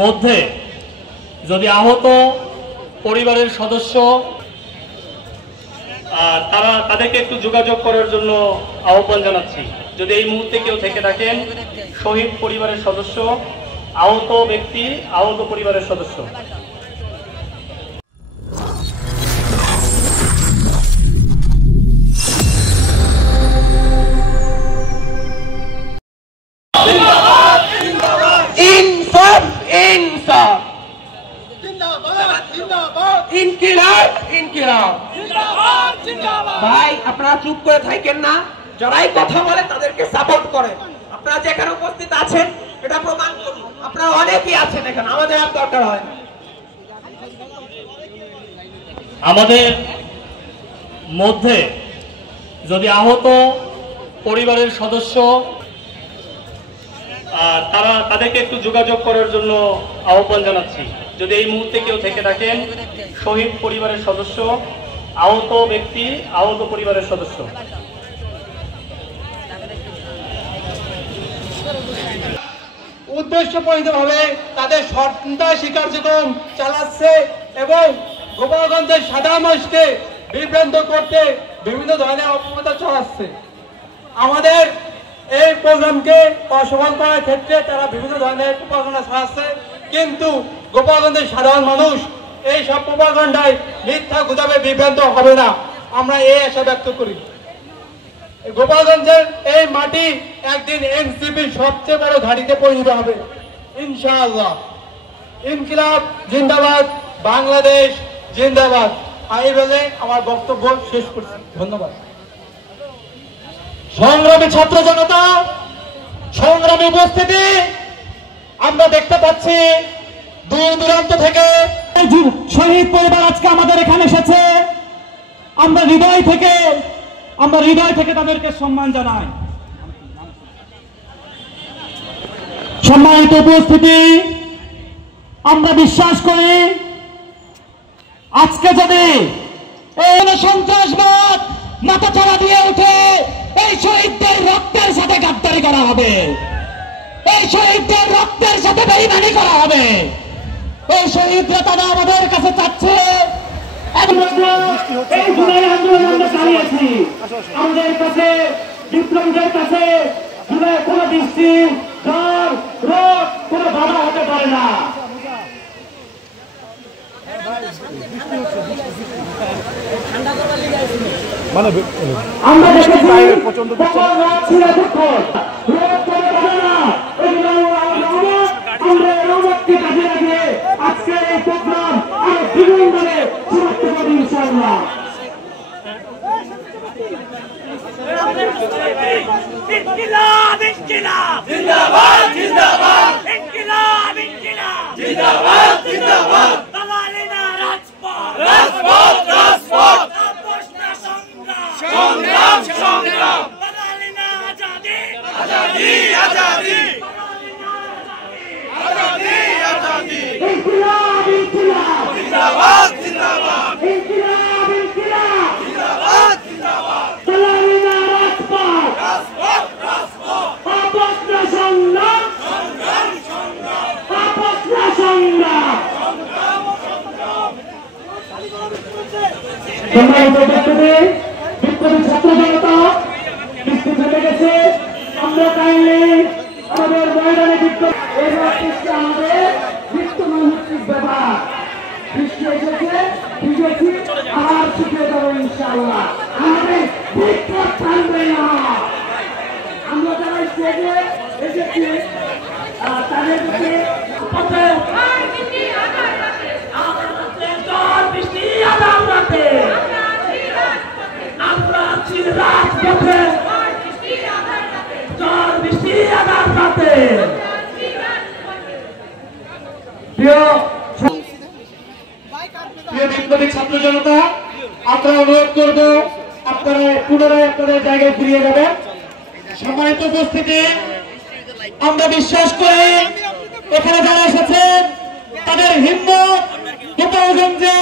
মধ্যে যদি আহত পরিবারের সদস্য তাদেরকে একটু যোগাযোগ করার জন্য আহ্বান জানাচ্ছি। যদি এই মুহূর্তে কেউ থেকে থাকেন, শহীদ পরিবারের সদস্য, আহত ব্যক্তি, আহত পরিবারের সদস্য। ইনকিলাব ইনকিলাব ভাই, আপনারা চুপ করে থাকেন না। যারাই কথা বলে তাদেরকে সাপোর্ট করে। আপনারা যেখানে উপস্থিত আছেন এটা প্রমাণ করুন। আপনারা অনেকেই আছেন এখানে, আমাদের আর দরকার হয় না। আমাদের মধ্যে যদি আহত পরিবারের সদস্য তাদেরকে একটু যোগাযোগ করার জন্য আহ্বান জানাচ্ছি। যদি এই মুহূর্তে কেউ থেকে থাকেন, শহীদ পরিবারের সদস্য, আহত ব্যক্তি, আহত পরিবারের সদস্য। উদ্দেশ্যপ্রণীতভাবে তাদের সন্ত্রাসী কার্যক্রম চালাচ্ছে এবং গোপালগঞ্জের সাধারণ মানুষকে বিভ্রান্ত করতে বিভিন্ন ধরনের অপপ্রচার চালাচ্ছে। আমাদের এই প্রোগ্রামকে অসফল করার ক্ষেত্রে তারা বিভিন্ন ধরনের প্রপাগান্ডা চালাচ্ছে, কিন্তু গোপালগঞ্জের সাধারণ মানুষ এই সব প্রপাগান্ডায় মিথ্যা গুজবে বিভ্রান্ত হবে না, আমরা এই আশা ব্যক্ত করি। গোপালগঞ্জের এই মাটি একদিন এনসিপির সবচেয়ে বড় ঘাঁটিতে পরিণত হবে ইনশাআল্লাহ। ইনকিলাব জিন্দাবাদ, বাংলাদেশ জিন্দাবাদ। এই বলে আমার বক্তব্য শেষ করছি। ধন্যবাদ। সংগ্রামী ছাত্র জনতা, সংগ্রামী উপস্থিতি, আমরা দেখতে পাচ্ছি দূর দূরান্ত থেকে শহীদ পরিবার আজকে আমাদের এখানে এসেছে। আমরা হৃদয় থেকে তাদেরকে সম্মান জানাই। সম্মানিত উপস্থিতি, আমরা বিশ্বাস করি আজকে যদি এই সন্ত্রাসবাদ মাথাচাড়া দিয়ে উঠে এই শহীদদের রক্তের সাথে গাদ্দারি করা হবে, এই শহীদদের রক্তের সাথে বেঈমানি করা হবে। এই শহীদরা তারা আমাদের কাছে চাচ্ছে এই জুলাই আন্দোলন আমরা চালিয়েছি। আমাদের কাছে বিপ্লবীদের কাছে জুলাই কোন বৃষ্টি, ঝড়, রোদ কোন বাধা হতে পারে না। আমরা দেখেছি প্রচন্ড আজকে এই প্রোগ্রাম জীবন ধরে সমাপ্ত করবে ইনশাআল্লাহ। ইনকিলাব ইনকিলাব জিন্দাবাদ জিন্দাবাদ ইনকিলাব ইনকিলাব জিন্দাবাদ জিন্দাবাদ দালালিনা রাজপথ রাজপথ রাজপথ আপোষনা সংগ্রাম সংগ্রাম সংগ্রাম দালালিনা আজাদি আজাদি আজাদি আজাদি আজাদি ইনকিলাব ইনকিলাব জিন্দাবাদ জিন্দাবাদ ইনকিলাব ইনকিলাব জিন্দাবাদ জিন্দাবাদ দালালিনা রাজপথ রাজপথ রাজপথ আপোষনা সংগ্রাম সংগ্রাম সংগ্রাম আপোষনা সংগ্রাম সংগ্রাম সংগ্রাম। সম্মানিত উপস্থিতি, বিপ্লবী ছাত্র জনতা বৃষ্টি থেমে গেছে। আমরা চাইলে আমাদের ময়দানে বিপ্লব এবার আমাদের নিত্য নৈমিত্তিক ব্যাপার। বৃষ্টি এসেছে, ভিজেছি, আবার শুকিয়ে যাবো ইনশাআল্লাহ। আমাদের বিপ্লব থামবে না। আমরা যারা স্টেজে এসেছি তাদেরকে আমরা আছি রাজপথে, ঝড় বৃষ্টি আঘাত রাতে। প্রিয় বিপ্লবী ছাত্র জনতা, আপনারা অনুরোধ করব আপনারা পুনরায় আপনাদের জায়গায় ফিরিয়ে যাবেন। সম্মানিত উপস্থিতি, আমরা বিশ্বাস করি এখানে যারা এসেছেন তাদের হিম্মত গোপালগঞ্জে